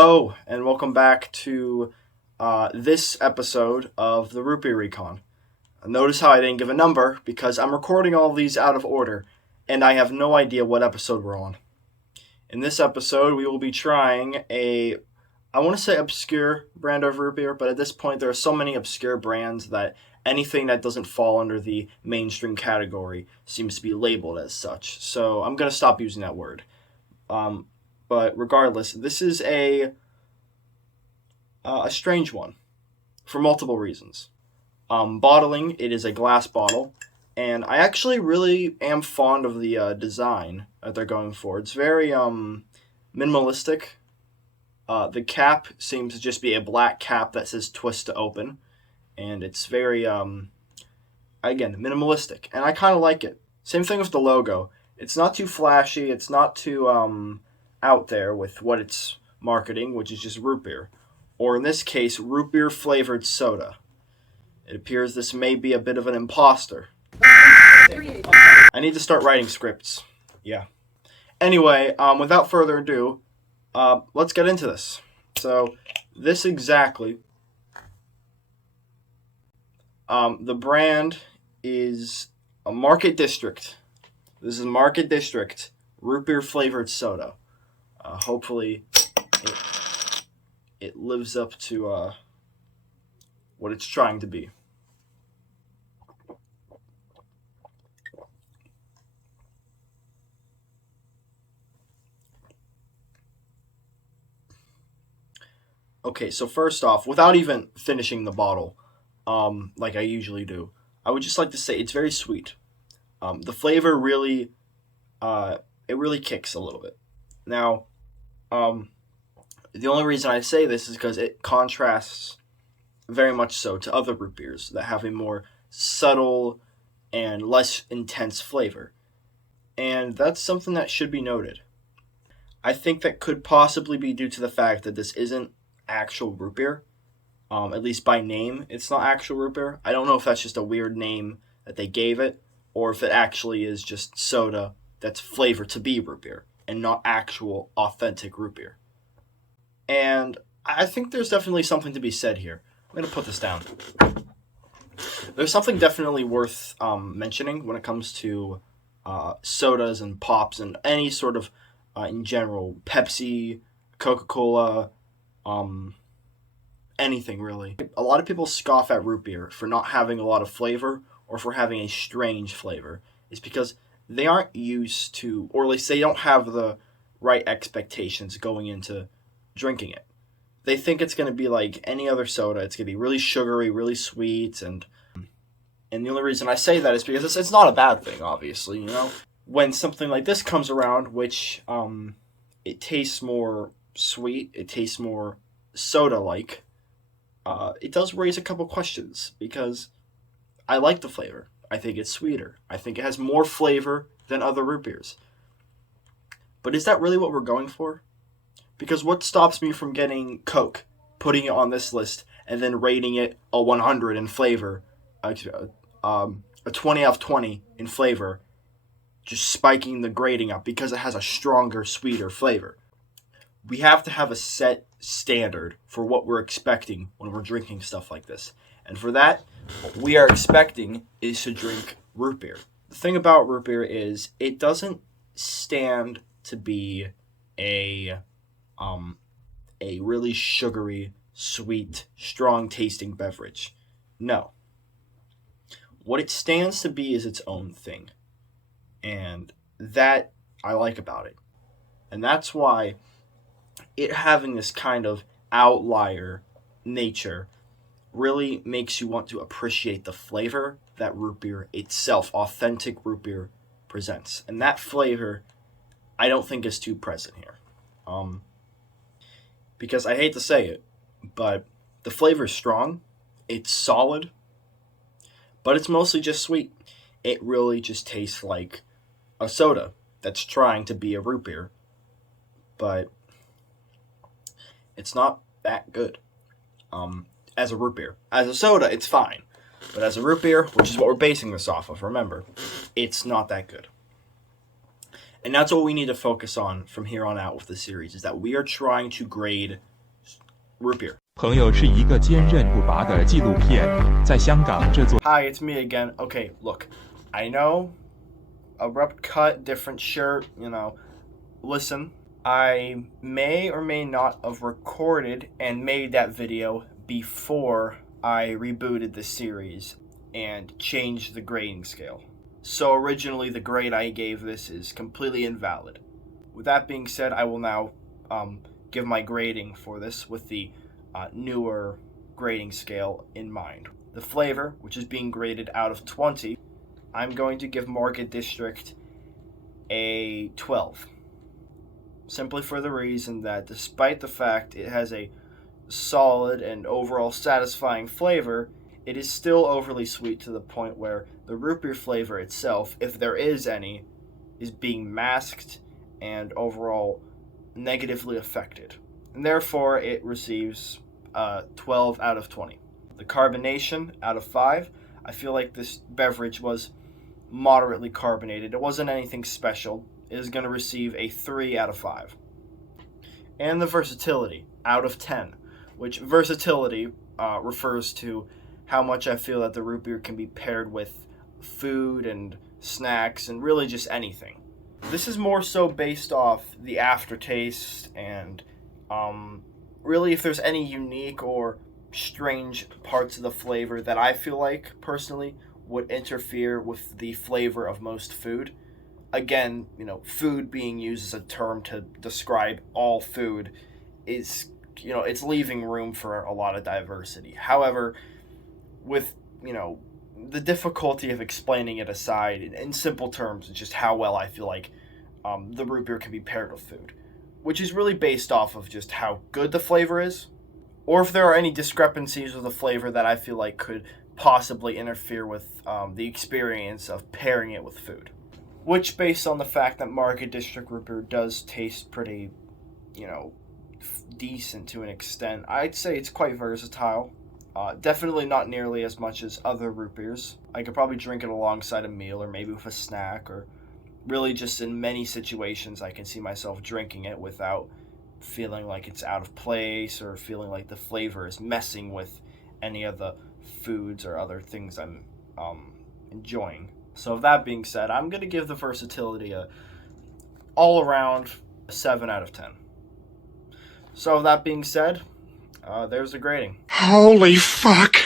Hello, and welcome back to this episode of the Root Beer Recon. Notice how I didn't give a number, because I'm recording all of these out of order, and I have no idea what episode we're on. In this episode, we will be trying I want to say obscure brand of root beer, but at this point there are so many obscure brands that anything that doesn't fall under the mainstream category seems to be labeled as such. So I'm going to stop using that word. But regardless, this is a strange one for multiple reasons. Bottling, it is a glass bottle, and I actually really am fond of the design that they're going for. It's very minimalistic. The cap seems to just be a black cap that says twist to open, and it's very, again, minimalistic, and I kind of like it. Same thing with the logo. It's not too flashy, it's not too out there with what it's marketing, which is just root beer, or in this case, root beer flavored soda. It appears this may be a bit of an imposter. I need to start writing scripts. Yeah. Anyway, without further ado, let's get into this. So, this exactly, the brand is a Market District. This is Market District root beer flavored soda. Hopefully, it lives up to what it's trying to be. Okay, so first off, without even finishing the bottle, like I usually do, I would just like to say it's very sweet. The flavor really, it really kicks a little bit. Now, the only reason I say this is because it contrasts very much so to other root beers that have a more subtle and less intense flavor. And that's something that should be noted. I think that could possibly be due to the fact that this isn't actual root beer. At least by name, it's not actual root beer. I don't know if that's just a weird name that they gave it, or if it actually is just soda that's flavored to be root beer and not actual authentic root beer. And I think there's definitely something to be said here. I'm going to put this down. There's something definitely worth mentioning when it comes to sodas and pops and any sort of, in general, Pepsi, Coca-Cola, anything really. A lot of people scoff at root beer for not having a lot of flavor or for having a strange flavor. It's because they aren't used to, or at least they don't have the right expectations going into drinking it. They think it's going to be like any other soda. It's going to be really sugary, really sweet, and the only reason I say that is because it's not a bad thing, obviously, you know? When something like this comes around, which it tastes more sweet, it tastes more soda-like, it does raise a couple questions, because I like the flavor. I think it's sweeter. I think it has more flavor than other root beers. But is that really what we're going for? Because what stops me from getting Coke, putting it on this list, and then rating it a 100 in flavor, a 20 out of 20 in flavor, just spiking the grading up because it has a stronger, sweeter flavor? We have to have a set standard for what we're expecting when we're drinking stuff like this. And for that, what we are expecting is to drink root beer. The thing about root beer is it doesn't stand to be a really sugary, sweet, strong tasting beverage. No. What it stands to be is its own thing. And that I like about it. And that's why it having this kind of outlier nature really makes you want to appreciate the flavor that root beer itself, authentic root beer, presents. And that flavor, I don't think is too present here. Because I hate to say it, but the flavor is strong, it's solid, but it's mostly just sweet. It really just tastes like a soda that's trying to be a root beer, but it's not that good. As a root beer. As a soda, it's fine. But as a root beer, which is what we're basing this off of, remember, it's not that good. And that's what we need to focus on from here on out with the series, is that we are trying to grade root beer. 朋友是一个坚韧不拔的纪录片，在香港这座。 Hi, it's me again. Okay, look, I know, abrupt cut, different shirt, listen, I may or may not have recorded and made that video before I rebooted the series and changed the grading scale. So originally the grade I gave this is completely invalid. With that being said, I will now give my grading for this with the newer grading scale in mind. The flavor, which is being graded out of 20, I'm going to give Market District a 12. Simply for the reason that despite the fact it has a solid and overall satisfying flavor, it is still overly sweet to the point where the root beer flavor itself, if there is any, is being masked and overall negatively affected. And therefore, it receives 12 out of 20. The carbonation out of 5, I feel like this beverage was moderately carbonated. It wasn't anything special. It is going to receive a 3 out of 5. And the versatility out of 10, which versatility refers to how much I feel that the root beer can be paired with food and snacks and really just anything. This is more so based off the aftertaste and really if there's any unique or strange parts of the flavor that I feel like personally would interfere with the flavor of most food. Again, food being used as a term to describe all food is, it's leaving room for a lot of diversity. However, with, the difficulty of explaining it aside, in simple terms, it's just how well I feel like the root beer can be paired with food, which is really based off of just how good the flavor is, or if there are any discrepancies with the flavor that I feel like could possibly interfere with the experience of pairing it with food. Which, based on the fact that Market District root beer does taste pretty, decent to an extent, I'd say it's quite versatile. Definitely not nearly as much as other root beers. I could probably drink it alongside a meal or maybe with a snack, or really just in many situations I can see myself drinking it without feeling like it's out of place or feeling like the flavor is messing with any of the foods or other things I'm enjoying. So with that being said, I'm going to give the versatility a all around 7 out of 10. So with that being said, there's the grading. Holy fuck!